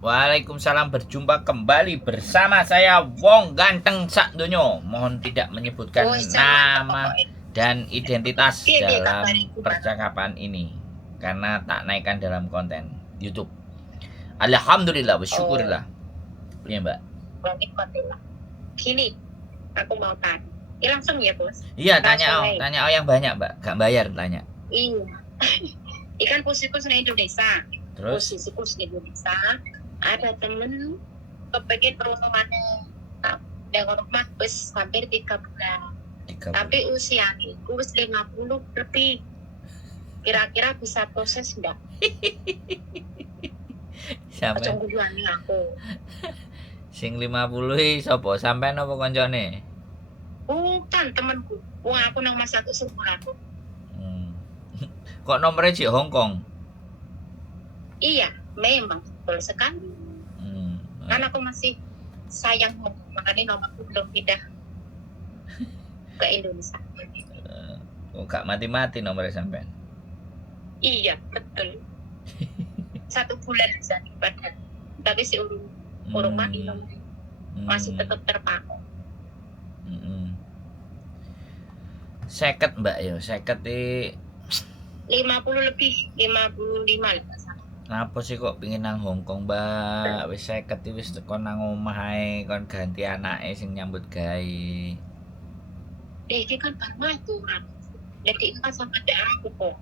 Waalaikumsalam, berjumpa kembali bersama saya Wong Ganteng Sak Donyo. Mohon tidak menyebutkan nama dan identitas dalam percakapan ini karena tak naikkan dalam konten YouTube. Alhamdulillah, bersyukurlah. Iya Mbak. Gini, aku mau tanya. Ya langsung ya bos. Iya, tanya yang banyak Mbak, gak bayar tanya. Iya. Ikan posisiku di Indonesia. Terus? Posisiku di Indonesia. Ada temen kepengen promomannya dengan rumah bus hampir 3 bulan. Tapi usianya aku 50 lebih. Kira-kira bisa proses enggak? Siapa? Congguan aku. Sing 50 sapa? Sampean apa koncone? Bukan temanku. Wah, aku nang mas satu sekolah. Kok nomornya di Hong Kong? Iya, memang betul sekali. Karena aku masih sayang, makanya nomorku belum pindah ke Indonesia. Gak mati-mati nomornya sampean? Iya, betul. 1 bulan bisa dipadat. Tapi si urung mati nomornya. Masih tetap terpakai. Seket Mbak ya, seket 50 lebih, 55 lah. Kenapa sih kok pingin nang Hong Kong Mbak? Wis 50 wis teko nang omah ae kon ganti anake sing nyambut gawe. Iki kan baru aturan. Jadi kan sama ada aku kok.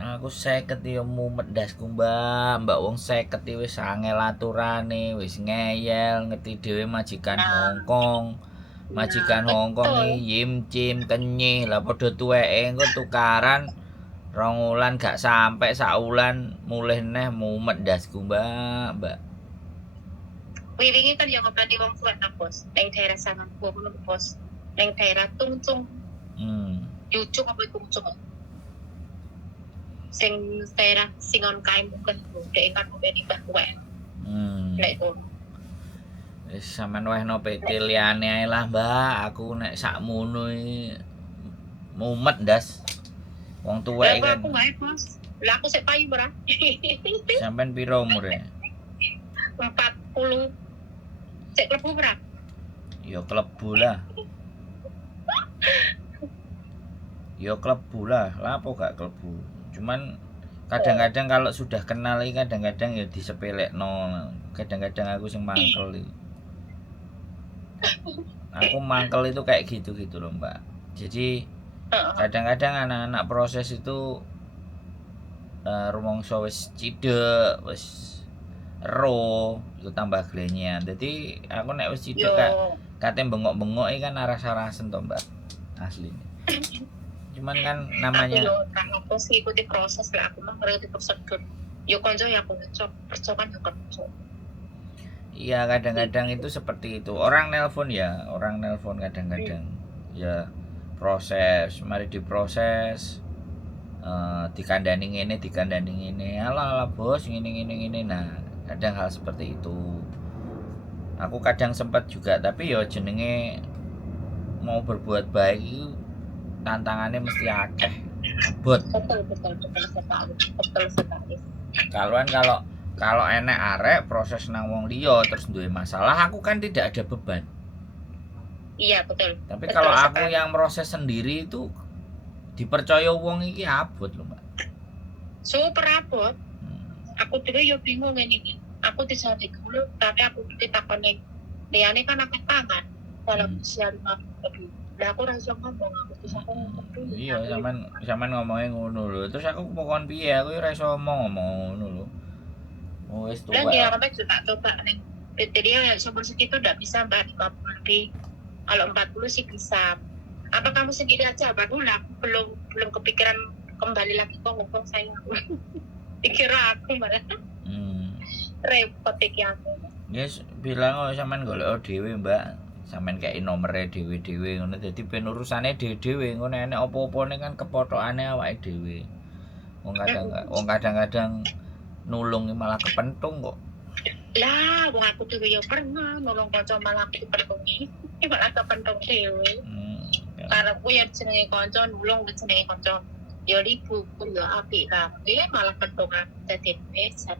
Aku 50 ya mumet dasku Mbak. Mbak wong 50 wis angel aturane, wis ngeyel, ngerti dhewe majikan Hong Kong. Majikan Hong Kong iki yim cim kenyih lah padha tuweke engko tukaran 2 wulan gak sampai 1 wulan mulih neh mumet dasku Mbak. Wingi kan yang ngobati wong tua ta bos, nang daerah sana ngono bos. Nang daerah Tungcung. Yucung apa Tungcung? Sing daerah Singon Kaim mungkin dek kan ngobati mbah tuwa. Nek ngono. Wis sampean wehno PT liyane ae lah Mbak, aku nek sakmono iki mumet ndas. Wong tuwek kan. Aku wae bos. Lah aku sik payu ora. Sampean piro umure? 40. Sik klebu ora? Ya klebu lah. Ya klebu lah. Lah apa gak klebu? Cuman kadang-kadang kalau sudah kenal iki kadang-kadang ya disepelekno. Kadang-kadang aku sing mangkel iki. Aku mangkel itu kayak gitu-gitu loh Mbak. Jadi kadang-kadang anak-anak proses itu rumangsa wis cidek, wis ero, iku tambah glenyan. Dadi aku nek wis cidek kate bengok-bengok kan aras-arasen to, Mbak. Asline. Cuman kan namanya aku sih ikuti proses lah, aku mah ngerti prosedur. Yo konco ya konco, percoban yo konco. Iya, kadang-kadang itu seperti itu. Orang nelpon kadang-kadang. Ya proses, mari diproses, dikandani ngene, ala bos ngene. Nah, kadang hal seperti itu. Aku kadang sempat juga, tapi ya jenenge mau berbuat baik itu tantangannya mesti akeh. Betul sekali. Kalau enek arek proses nang wong liya terus duwe masalah, aku kan tidak ada beban. Iya betul. Tapi kalau aku yang proses sendiri itu dipercaya wong iki abot lho, Mbak. Super abot. Aku dhewe yo bingung ngene. Aku disanding dulu, tapi aku ditakoni liyane kan angkat tangan dalam usia 5 lebih. Lah aku ora iso ngomong, aku bisa ngomong. Iya, sampean ngomongnya ngono lho. Terus aku pokon piye? Aku ora iso ngomong ngono lho. Oh, wis tuwa. Dan dia apa juga coba nih. Kriteria yang seumur segitu enggak bisa Mbak 50 lebih. Kalau 40 sih bisa. Apa kamu sendiri aja baru lah, belum kepikiran kembali lagi kok ngomong saya. Dikira aku malah. Repot iki aku. Yes, bilang sampean golek dhewe, Mbak. Sampean kei nomere dhewe-dhewe ngono. Dadi ben urusane dhewe-dhewe ngono enek apa-apane kan kepothokane awake dhewe. Wong kadang-kadang nulung malah kepentung kok. Lah, wong aku dhewe ya pernah nolong kanca malah dipentungi. Malah kepentung dhewe. Karena aku ya jenenge kanca nulung jenenge kanca. Ya libur ya apik lah. Dia malah mendung aku dadi pesan.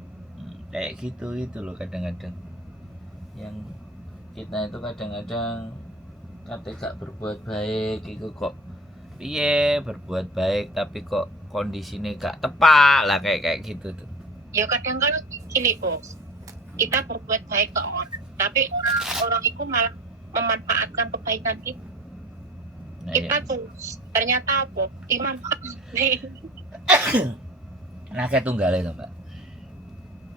Kayak gitu itu loh kadang-kadang yang kita itu kadang-kadang kate gak berbuat baik itu kok piye berbuat baik tapi kok kondisinya gak tepat lah kayak kayak gitu tuh. Ya kadang kan gini bos, kita berbuat baik ke orang, tapi orang itu malah memanfaatkan kebaikan kita. Nah, Kita ya. tuh ternyata apa? Dimanfaatkan. Nah kayak tunggal itu mbak.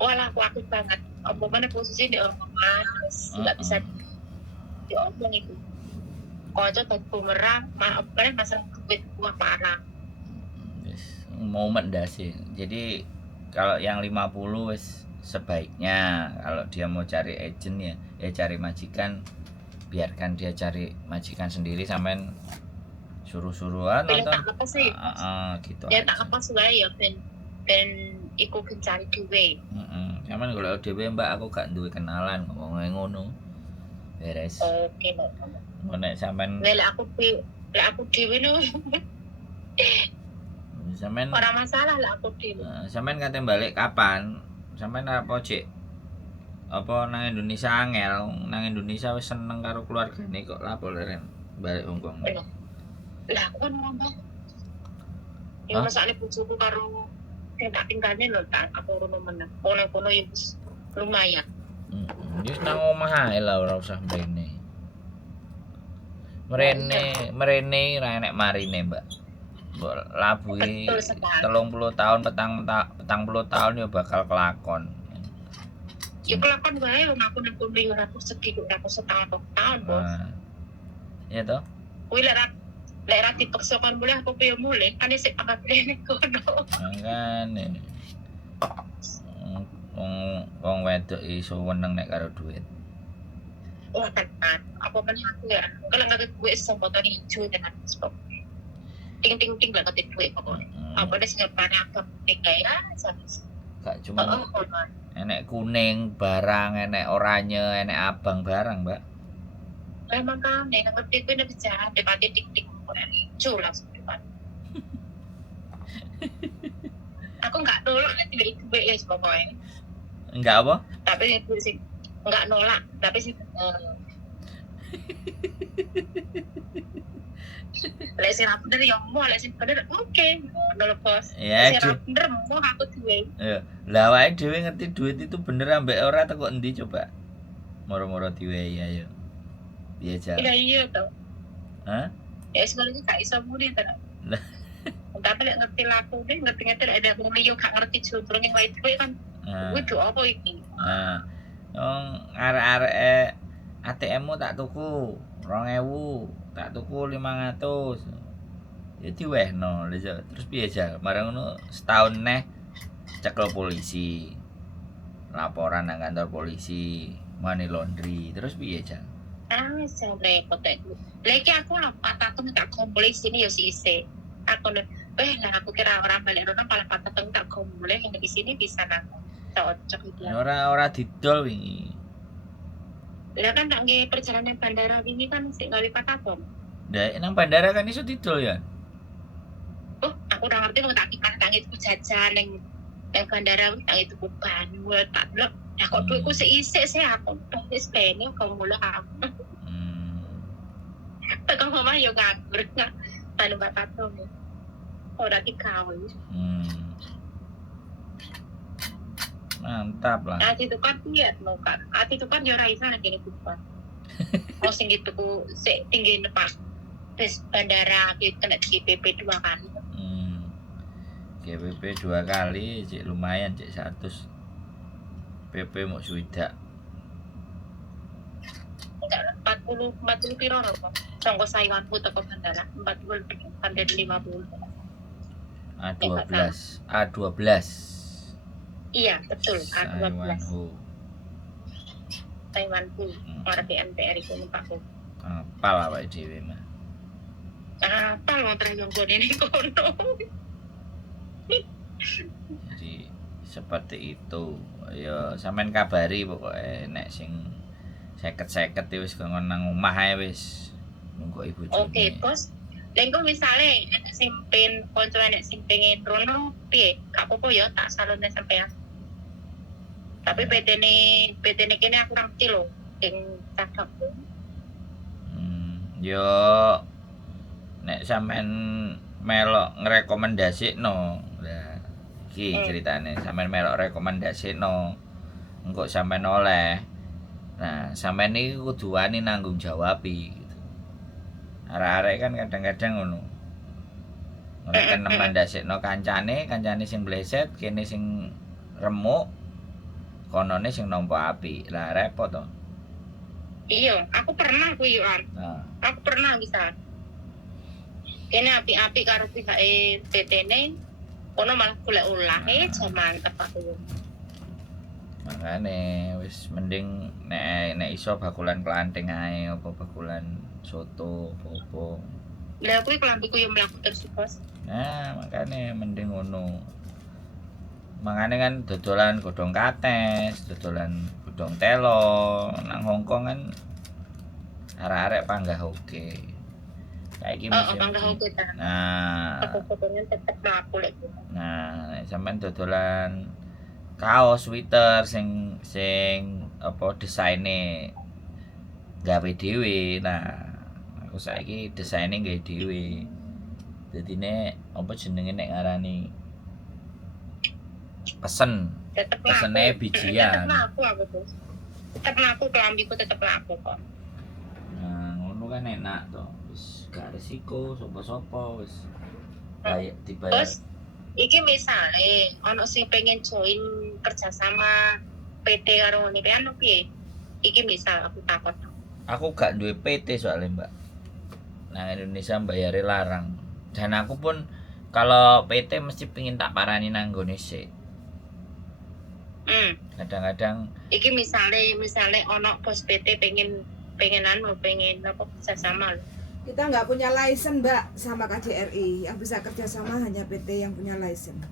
Walah aku banget. Apa mana posisi di orang mas, nggak bisa diomong itu. Kocok dan bumerang, maaf kan masalah duit gua parah. Yes. Momen dah sih. Jadi kalau yang 50 wis sebaiknya kalau dia mau cari agent ya cari majikan, biarkan dia cari majikan sendiri sampean suruh-suruhan Pilih nonton. tak apa sih? Gitu Ya aja. tak apa sih ya ben iku mencari duit. Cuman kalau dhewe mbak aku gak duwe kenalan ngomongnya ngono. Beres. Oke, mbak. Engko nek sampean Lek aku dewi no, sampean orang masalah lah aku dewi. sampean kate balik kapan? Sampean apa cek? Apa nang Indonesia angel? Nang Indonesia wis seneng karo keluargane kok lapo leren balik Hong Kong. Lah aku kan ngomong, Hah? yang masalah bojoku karo yang tak tinggalnya loh tak aku rumah menang. Kono ya wis lumayan. Wis nang omah ae lah ora usah mrene. Mrene ra enek marine, Mbak. Mbok labuhi Betul sekali. 30 tahun petang puluh tahun ya bakal kelakon. Ya kelakon wae wong aku nang kono yo aku sedih kok aku setahun tahun, Bos. Iya toh? Kuwi lek ra dipaksa kan boleh aku piye mulai kan isih apa plene kono. Makane. Wong wedok iso weneng nek karo duit. Wah tenan, apa meneh aku ya. Kalau nggak gue sama tadi hijau dengan stop. Ting lah ketik duit pokoknya. Apa deh sebenarnya apa nikah ya habis. Gak cuma enek kuning barang, enek oranye, enek abang barang, Mbak. Memang kan, nek ngerti gue udah bicara depan ting hijau langsung depan. Aku nggak nolak nanti dari gue ya pokoknya. Enggak apa? Tapi itu sih nggak nolak, tapi sih lesin aku dari yang mau lesin bener oke nolak bos. Ya, lesin aku bener mau aku duwe. Iya. Lah awake dhewe ngerti duit itu bener ambek ora teko endi coba. Moro-moro diwehi ayo. Piye jar? Iya toh. Hah? Ya sebenarnya gak iso muni ta. Tapi lek ngerti laku deh, ngerti ada mulai yo gak ngerti jodoh yang lain gue kan. Gue do apa iki? Arek-arek ATM-mu tak tuku 2000, tak tuku 500. Ya diwehno terus piye jar? Marang ngono setahun neh cekel polisi. Laporan nang kantor polisi, money laundry. Terus piye jar? Saya repot aku. Lagi aku lompat aku tak kumpul sini yo sise. Aku lah aku kira orang balik rumah kalau patah tak kumpul yang di sini bisa nang cocok gitu. Ora didol wingi. Lah kan tak nggih perjalanan bandara wingi kan sik gawe patah. Lah nang bandara kan iso didol ya. Oh, aku udah ngerti mau tak ikan tangit ku jajan yang bandara tak itu bukan gue tak blok. Nah kok duitku seisi saya aku wis pengen kamu mulai aku. Tekan mama yo nganggur nggak tanu batato nih. Ora dikawin. Mantap lah. Ati itu kan lihat mau kan. Ati itu kan yo ra iso nang kene bukan. Oh sing gitu ku sik tinggi nepak. Tes bandara gitu kena GPP 2 kali. GPP 2 kali cek lumayan cek 100. PP mau swidak. Enggak 40 piro kok. Sangko saywanku teko bandara 40 sampai 50. A12. Iya, betul. A12. Taiwanku. Orang di MPR itu numpakku. Apal awake dhewe mah. Apal wong terang ini kono. Jadi seperti itu. Ya sampean kabari pokoke nek sing 50-50 wis kanggo nang omah ae wis. Nunggu ibu jone. Oke, Bos. Lengko misale nek sing pengen kanca nek sing pengen rono piye? Gak apa-apa ya tak salone sampean. Tapi PT-ne kene aku ora ngerti lho. Sing cakep. Yo nek sampean melok ngrekomendasikno. Lah iki ceritane, sampean melok rekomendasikno. Engko sampean oleh. Nah, sampean iki kudu wani nanggung jawabi gitu. Arek-arek kan kadang-kadang ngono. Rekomendasikno kancane sing bleset, kene sing remuk, konone sing nampa api. Lah repot to. Iya, aku pernah kuwi yo. Nah, Aku pernah bisa. Kene api-api karo pihake PT-ne, kono malah golek ulahe mantep aku. makane wis mending nek iso bakulan klanting ae apa bakulan soto apa. Lah kuwi kelambiku yo mlaku terus bos. Nah, makane mending ngono. Makane kan dodolan godhong kates, dodolan godhong telo, nang Hongkong kan arek-arek panggah oke. Saiki Oh, panggah oke ta. Nah, Foto-fotonya tetep mlaku lek gitu. nah nek sampean dodolan kaos sweater sing apa desaine gawe dhewe. Nah, aku saiki desaine gawe dhewe. Dadine apa jenenge nek ngarani pesen Tetep pesene laku. bijian. Tetep laku aku tuh. Tetep laku kelambiku tetep laku kok. Nah, ngono kan enak to. Wis gak resiko sapa-sapa wis bayar dibayar. Bos, iki misale ono sing pengen join kerjasama PT karo ngene piye anu piye? Iki misal aku takut. Aku gak duwe PT soalnya, Mbak. Nah, Indonesia bayare larang. Dan aku pun kalau PT mesti pengin tak parani nang nggone sik. Kadang-kadang Iki misale ono bos PT pengen apa kerjasama lho. Kita nggak punya license Mbak sama KJRI. Yang bisa kerjasama hanya PT yang punya license.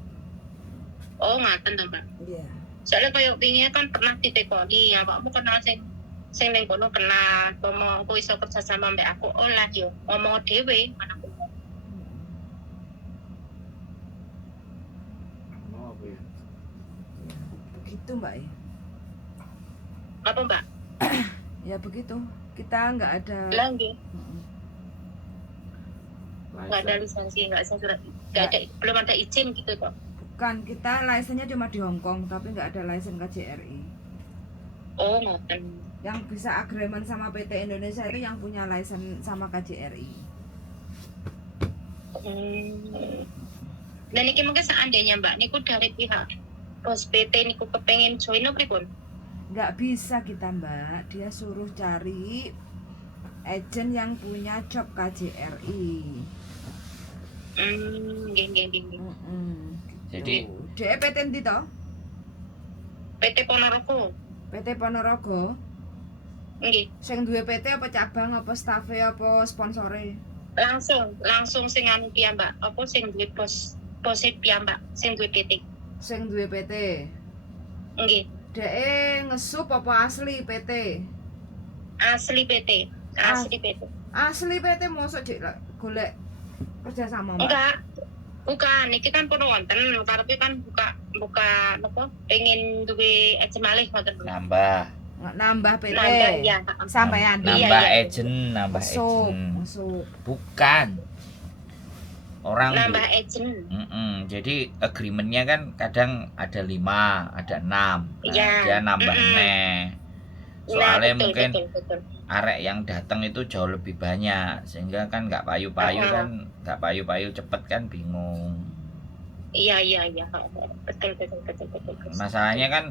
Oh, ngaten to, Mbak. Iya. Soalnya kayak wingi kan pernah ditekoni, awakmu kenal sing ning kono kenal, ngomong aku iso kerjasama mbek aku, oh lah yo ngomong dhewe anakku. Begitu Mbak ya. Apa, Mbak? Ya begitu. Kita nggak ada. Lah nggih. Mm-mm. Nggak ada lisensi, nggak ada surat, nggak ada, belum ada izin gitu kok. Bukan, kita license-nya cuma di Hong Kong, tapi nggak ada license KJRI. Oh, ngoten. Yang bisa agreement sama PT Indonesia itu yang punya license sama KJRI. Dan ini mungkin seandainya Mbak niku dari pihak bos PT niku kepengen join apa pripun? Nggak bisa kita Mbak, dia suruh cari agent yang punya job KJRI. Geng. jadi DE PT ndi toh? PT Ponorogo. PT Ponorogo. Nggih. Sing duwe PT apa cabang apa staff apa sponsore? Langsung sing anu piyambak, apa sing duwe bos piyambak, sing duwe PT. Sing duwe PT. Nggih. DE ngesup apa asli PT? Asli PT. Asli PT mosok jek golek kerja sama Mbak. Enggak. Bukan, iki kan pun wonten, karepe kan buka apa pengen duwe agent malih ngoten. Nambah PT. Nambah ya. Sampean nambah Iya. agent, nambah agent. Masuk. Bukan. Orang Nambah agent. Jadi agreementnya kan kadang ada 5, ada 6. Nah, Iya. dia nambah neh. Soalnya betul, mungkin betul. arek yang datang itu jauh lebih banyak sehingga kan nggak payu-payu kan, nggak payu-payu cepet kan bingung. Iya. Betul. Masalahnya kan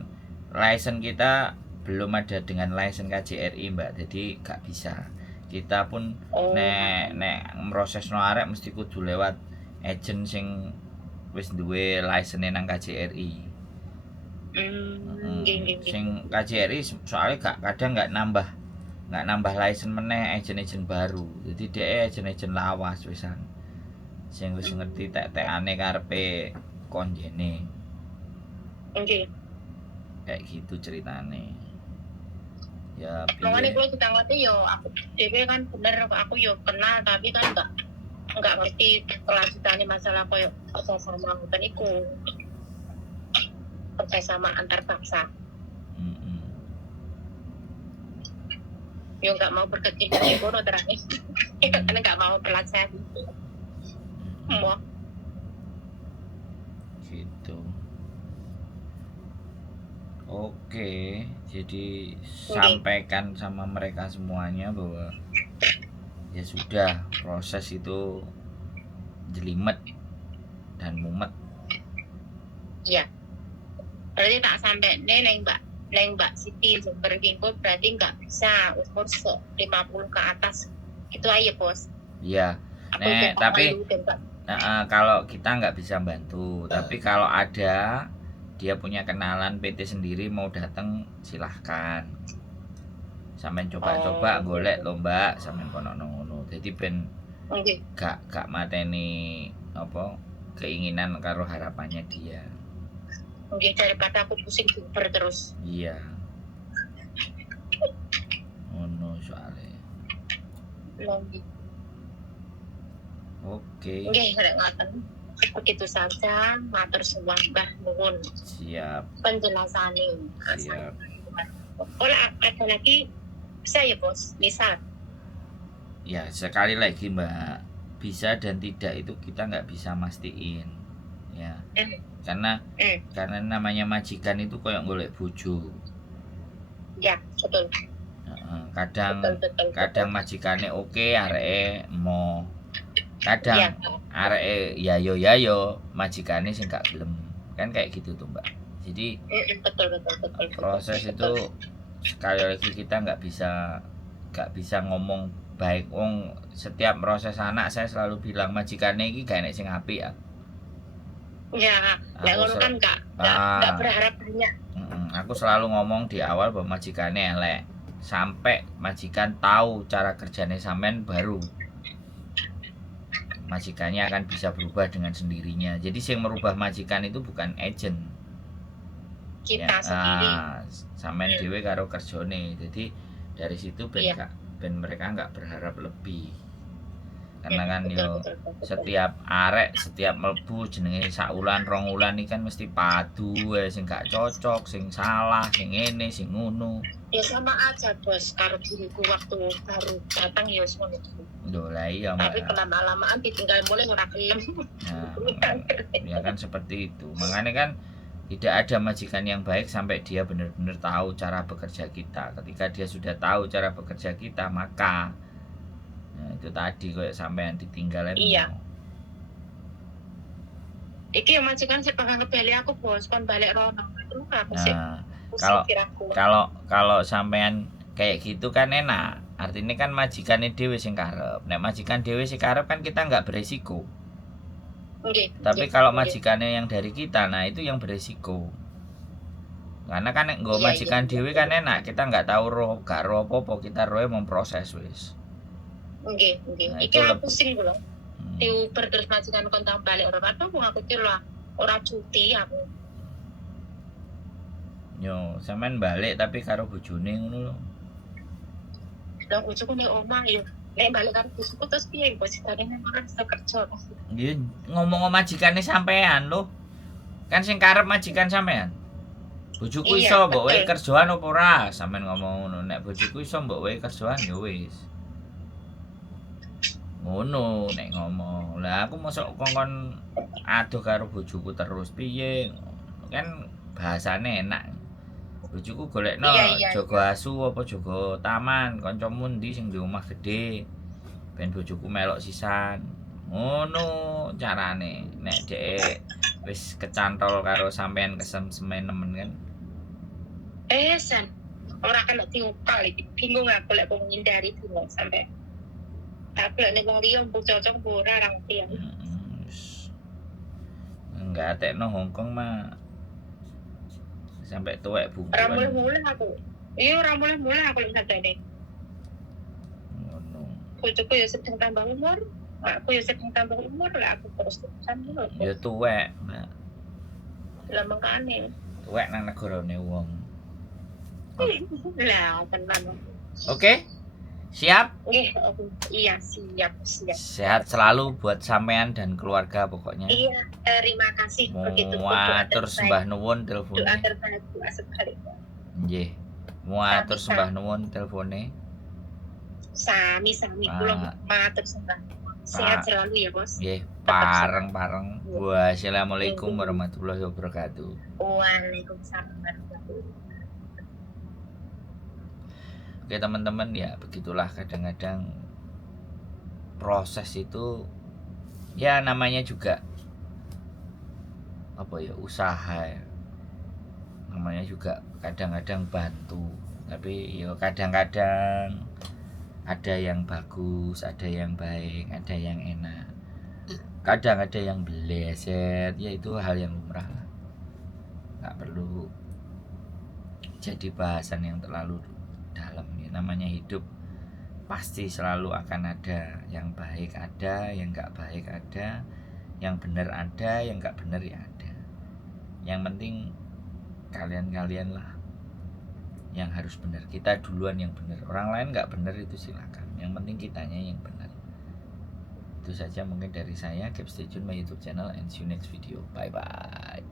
license kita belum ada dengan license KJRI Mbak, jadi nggak bisa. Kita pun Oh. nek prosesno arek mesti kudu lewat agent sing wis duwe license nang KJRI. Geng. Sing KJRI soalnya kadang nggak nambah license meneh agent-agent baru. Jadi dia agent-agent lawas wisan. Sing wis ngerti tek-tekane karepe konjene. Nggih. Kayak gitu ceritane. Ya Makanya piye. kalau kita ngerti yo aku dhewe kan bener aku yo kenal tapi kan nggak ngerti kelanjutannya masalah koyo kerjasama ngoten iku. Kerjasama antar bangsa. Mm-mm. Yo nggak mau berkecimpung di kono terakhir. Karena nggak mau pelajari. Mau Gitu. Oke, jadi sampaikan sama mereka semuanya bahwa ya sudah, proses itu jelimet dan mumet. iya. Berarti tak sampai neng Mbak Siti Jember Kingko berarti nggak bisa umur 50 ke atas. Itu aja bos. Iya. Aku Nek, lupa tapi malu dan Mbak. kalau kita nggak bisa bantu, tapi kalau ada dia punya kenalan PT sendiri mau datang silahkan. Sampeyan coba-coba golek lho Mbak, sampeyan kono ngono. Jadi ben Oke. gak mateni apa keinginan karo harapannya dia. Oke, daripada aku pusing Jember terus. Iya. Ngono soalnya. Oke, Oke, rek ngaten. Begitu saja, matur suwun Mbah nuwun siap. penjelasannya. Siap. Kalau ada lagi bisa ya bos, misal. Ya, sekali lagi Mbak, bisa dan tidak itu kita nggak bisa mastiin. Ya. Karena namanya majikan itu kayak golek bojo. Ya, betul. Kadang majikannya oke, areke mau. Kadang Iya. areke yayo majikannya sing gak gelem. Kan kayak gitu tuh Mbak. Jadi Betul. proses itu sekali lagi kita nggak bisa ngomong baik. Setiap proses anak saya selalu bilang majikannya ini gak enek sing apik ya. Ya, Aku kan nggak berharap banyak. Aku selalu ngomong di awal bahwa majikannya elek. Sampai majikan tahu cara kerjanya sampean baru majikannya akan bisa berubah dengan sendirinya. Jadi yang merubah majikan itu bukan agent. Kita sendiri. Sampean dhewe karo kerjane. Jadi dari situ ben mereka nggak berharap lebih. Karena kan Betul. setiap mlebu jenenge sak wulan rong wulan iki kan mesti padu sing gak cocok, sing salah, sing ngene, sing ngono. Ya sama aja bos, karo diriku waktu baru datang ya ngono. Lho lah iya Tapi Mbak. lama-lamaan ditinggal mulai ora gelem. Nah, ya kan seperti itu. Makanya kan tidak ada majikan yang baik sampai dia benar-benar tahu cara bekerja kita. Ketika dia sudah tahu cara bekerja kita, maka itu tadi kayak sampean ditinggal Iya. Iki yang majikan sih bakal ngebeli aku bos, kon balik rono. Terus aku sih. Kalau sampean kayak gitu kan enak. Artinya kan majikannya dhewe sing karep. Nek majikan dhewe sing karep kan kita nggak beresiko. Tapi kalau majikannya yang dari kita, nah itu yang beresiko. Karena kan nek nggo majikan dhewe kan enak, kita nggak tahu gak roh apa-apa, kita roe memproses wis. Nggih. Iki aku pusing lho. Di Uber terus majikan kon tak balik ora apa wong aku kira ora cuti aku. Yo, sampean balik tapi karo bojone ngono lho. Lah bojoku ning omah yo. Nek balik karo bojoku terus piye bos tadi nang ora bisa kerja. Nggih, ngomong majikane sampean lho. Kan sing karep majikan sampean. Bojoku iso mbok wae kerjaan apa ora? Sampeyan ngomong ngono. Nek bojoku iso mbok wae kerjaan ya wis. Ngono nek ngomong. Lah aku mosok kongkon adoh karo bojoku terus piye? Kan bahasane enak. Bojoku golekno jaga asu apa jaga taman, kancamu ndi sing di omah gede. Ben bojoku melok sisan. Ngono carane. Nek dhek wis kecantol karo sampean kesem-semen nemen kan. San. Ora kena diupal iki. Bingung aku lek wong ngindari bingung sampe. Tapi lek wong liya mbok cocok ora ra ngerti. Enggak tekno Hongkong mah sampai tuwek buku. Ora mulai aku. Iya ora mulai aku lek sadene. Ngono. Bojoku ya sedang tambah umur. Aku ya sedang tambah umur lah aku terus terusan lho. Ya tuwek, Mbak. Lah mengkane. Tuwek nang negarane wong. Lah tenan. Oke. Siap? Nggih, iya siap. Sehat selalu buat sampean dan keluarga pokoknya. Iya, terima kasih begitu pun doa Muatur terbaik. sembah nuwun Doa telpone. terbaik doa sekali. Nggih. Muatur Sami, sembah nuwun telpone. Sami kula Pak. matur sembah. Sehat Pak. selalu ya, Bos. Nggih, Tetap pareng-pareng. semangat. Wassalamualaikum warahmatullahi wabarakatuh. Waalaikumsalam warahmatullahi wabarakatuh. Oke teman-teman, ya begitulah kadang-kadang proses itu ya namanya juga apa ya, usaha ya. Namanya juga kadang-kadang bantu, tapi ya kadang-kadang ada yang bagus, ada yang baik, ada yang enak, kadang ada yang beleset, ya itu hal yang lumrah lah, nggak perlu jadi bahasan yang terlalu dalam ya. Namanya hidup pasti selalu akan ada yang baik, ada yang nggak baik, ada yang benar, ada yang nggak benar ya ada. Yang penting kalian lah yang harus benar, kita duluan yang benar, orang lain nggak benar itu silakan, yang penting kitanya yang benar. Itu saja mungkin dari saya. Keep stay tune my YouTube channel and see you next video. Bye bye.